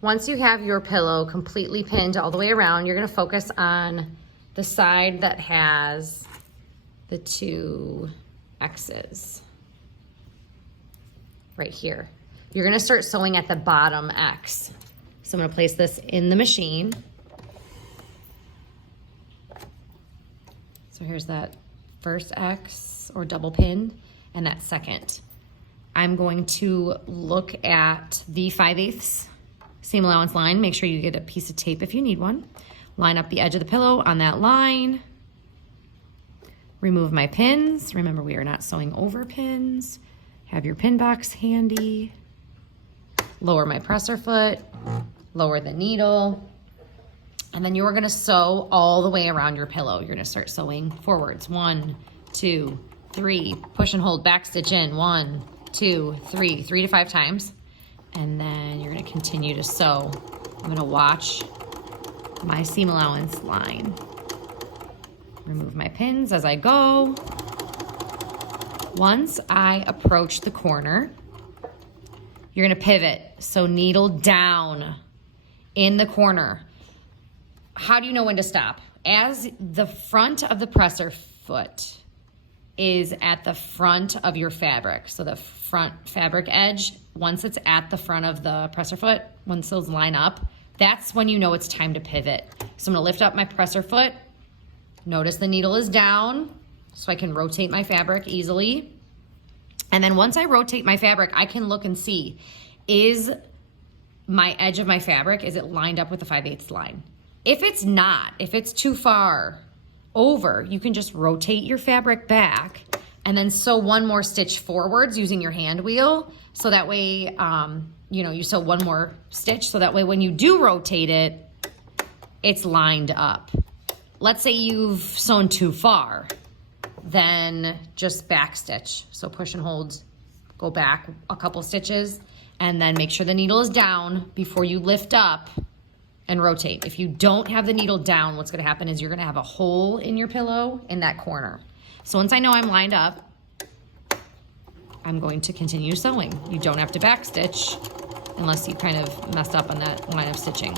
Once you have your pillow completely pinned all the way around, you're gonna focus on the side that has the 2 X's right here. You're gonna start sewing at the bottom X. So I'm gonna place this in the machine. So here's that first X or double pin and that second. I'm going to look at the 5/8 seam allowance line. Make sure you get a piece of tape if you need one. Line up the edge of the pillow on that line. Remove my pins. Remember, we are not sewing over pins. Have your pin box handy. Lower my presser foot, lower the needle, and then you're gonna sew all the way around your pillow. You're gonna start sewing forwards. 1, 2, 3, push and hold, back stitch in. 1, 2, 3, 3 to 5 times. And then you're gonna continue to sew. I'm gonna watch my seam allowance line. Remove my pins as I go. Once I approach the corner, you're gonna pivot. So needle down in the corner. How do you know when to stop? As the front of the presser foot is at the front of your fabric. So the front fabric edge, once it's at the front of the presser foot, once those line up, that's when you know it's time to pivot. So I'm gonna lift up my presser foot. Notice the needle is down so I can rotate my fabric easily. And then once I rotate my fabric, I can look and see, is my edge of my fabric, is it lined up with the 5/8 line? If it's not, if it's too far over, you can just rotate your fabric back and then sew one more stitch forwards using your hand wheel. So that way, you sew one more stitch. So that way when you do rotate it, it's lined up. Let's say you've sewn too far, then just back stitch. So push and hold, go back a couple stitches, and then make sure the needle is down before you lift up and rotate. If you don't have the needle down, what's gonna happen is you're gonna have a hole in your pillow in that corner. So once I know I'm lined up, I'm going to continue sewing. You don't have to back stitch unless you kind of messed up on that line of stitching.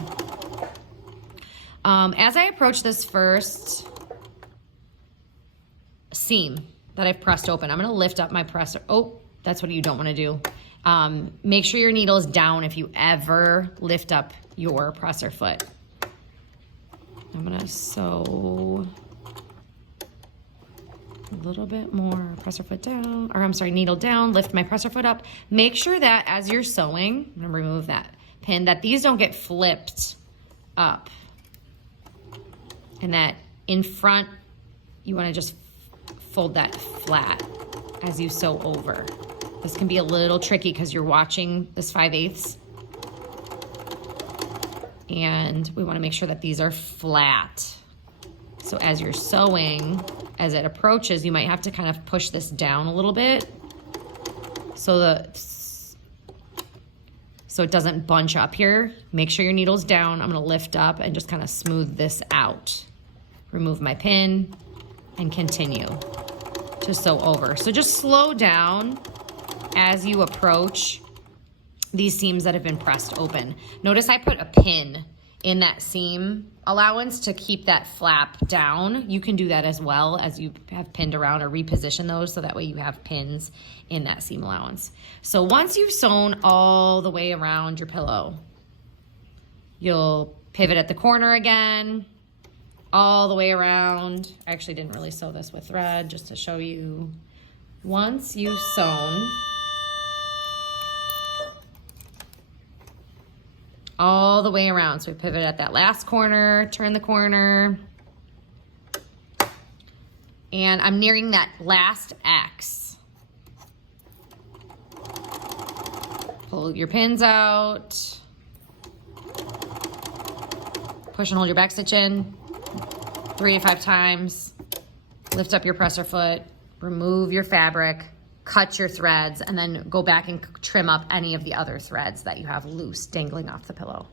As I approach this first seam that I've pressed open, I'm gonna lift up my presser. Oh, that's what you don't wanna do. Make sure your needle is down if you ever lift up your presser foot. I'm gonna sew a little bit more, presser foot down, or I'm sorry, needle down, lift my presser foot up. Make sure that as you're sewing, I'm gonna remove that pin, that these don't get flipped up. And that in front, you wanna just fold that flat as you sew over. This can be a little tricky because you're watching this 5/8. And we wanna make sure that these are flat. So as you're sewing, as it approaches, you might have to kind of push this down a little bit so it doesn't bunch up here. Make sure your needle's down. I'm gonna lift up and just kind of smooth this out. Remove my pin and continue to sew over. So just slow down as you approach these seams that have been pressed open. Notice I put a pin in that seam allowance to keep that flap down. You can do that as well as you have pinned around or reposition those so that way you have pins in that seam allowance. So once you've sewn all the way around your pillow, you'll pivot at the corner again, all the way around. I actually didn't really sew this with thread just to show you. Once you've sewn all the way around. So we pivot at that last corner, turn the corner, and I'm nearing that last X. Pull your pins out, push and hold your back stitch in 3 to 5 times, lift up your presser foot, remove your fabric, cut your threads, and then go back and trim up any of the other threads that you have loose dangling off the pillow.